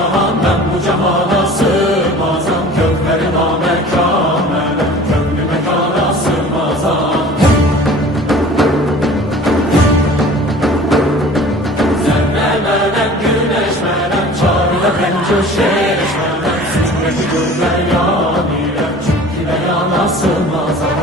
cahan, ben bu cahana sığmazam. Kövkeri namekamene, könlü mekana sığmazam. Zerre menem, güneş menem, çarıda pencür şeş menem. Zümreti gör beyan ile, çünkü beyana sığmazam.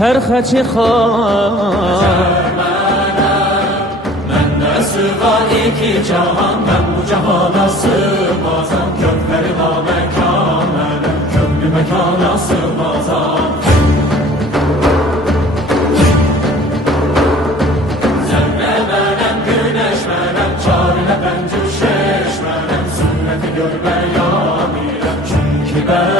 Çerxe çıxar Məndən sığar iki cahan, mən bu cahana sığmazam. Kövkeri namekamene, könlü mekana sığmazam. Zerre mənem, güneş mənem, çarine pencür şeş mənem. Sünneti gör beyan ile, çünkü ben